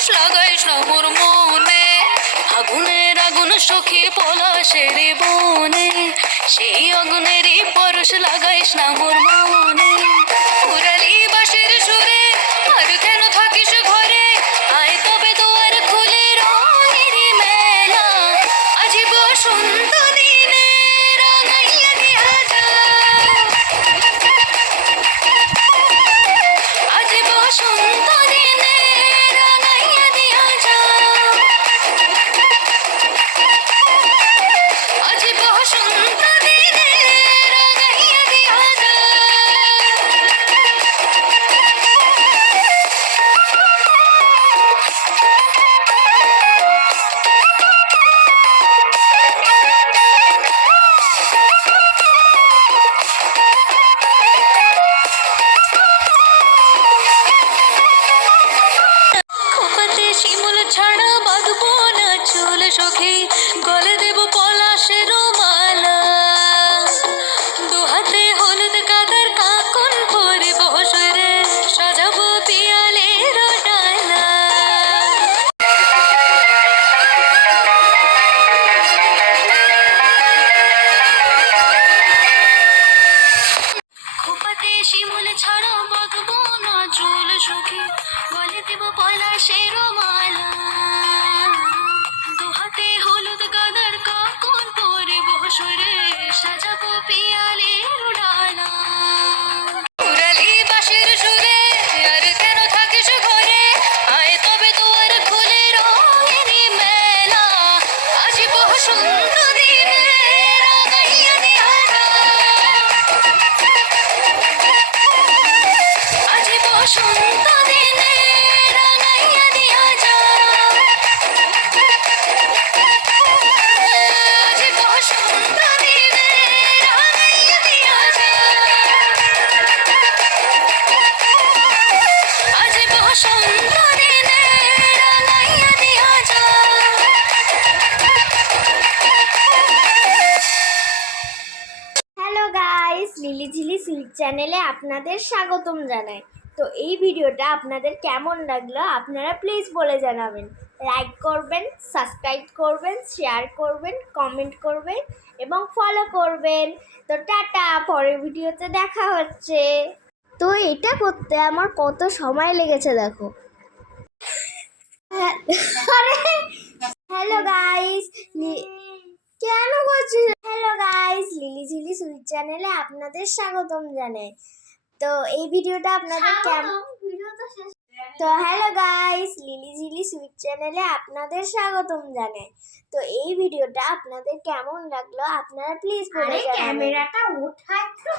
পরশ লাগাইস না মোর মনে, আগুনের আগুন সখী পলাশের বনে, সেই আগুনেরই পরশ লাগাইস না মোর মনে। উড়ালি বাঁশির সুরে আর কেন থাকিস ঘরে, আয় তবে দুয়ার খুলে রঙের মেলা, আজি বসন্ত দিনে রাঙাইয়া দিয়া যা, আজি বসন্ত দিনে রাঙাইয়া দিয়া যা, আজি বসন্ত দিনে রাঙাইয়া দিয়া যা। খোপাতে শিমুল ছাড়া বাঁধবো না চুল সখী, গলে দেব পলাশের মালা, দুহাতে হলুদ কাদার কাকন পরিব সরে, সাজাবো পিয়ালের ডালা। খোপাতে শিমুল ছাড়া বাঁধবো না চুল সখী, গলে দেব পলাশের মালা, দুহাতে হলুদ গাদার কাকন পরিব সরে, সাজাবো পিয়ালের ডালা। উড়ালি বাঁশির সুরে আর কেন থাকিস ঘরে, আয় তবে দুয়ার খুলে রঙের মেলা, আজি বসন্ত দিনে রাঙাইয়া দিয়া যা, আজি বসন্ত দিনে রাঙাইয়া দিয়া যা, আজি বসন্ত দিনে রাঙাইয়া দিয়া যা, আজি বসন্ত দিনে রাঙাইয়া দিয়া যা। হ্যালো গাইস, লিলি ঝিলি সুইট চ্যানেলে আপনাদের স্বাগতম জানাই। তো এই ভিডিওটা আপনাদের কেমন লাগলো আপনারা প্লিজ বলে জানাবেন, লাইক করবেন, সাবস্ক্রাইব করবেন, শেয়ার করবেন, কমেন্ট করবেন এবং ফলো করবেন। তো টাটা, পরের ভিডিওতে দেখা হচ্ছে। তো এটা করতে আমার কত সময় লেগেছে দেখো। হ্যালো গাইস, কেন করছিস? হ্যালো গাইস, লিলি ঝিলি সুইট চ্যানেলে আপনাদের স্বাগতম জানাই। তো এই ভিডিওটা আপনাদের কেমন, তো হ্যালো গাইস, লিলি ঝিলি সুইট চ্যানেলে আপনাদের স্বাগতম জানাই। তো এই ভিডিওটা আপনাদের কেমন লাগলো আপনারা প্লিজ বলে জানাবেন। ক্যামেরাটা ওঠা একটু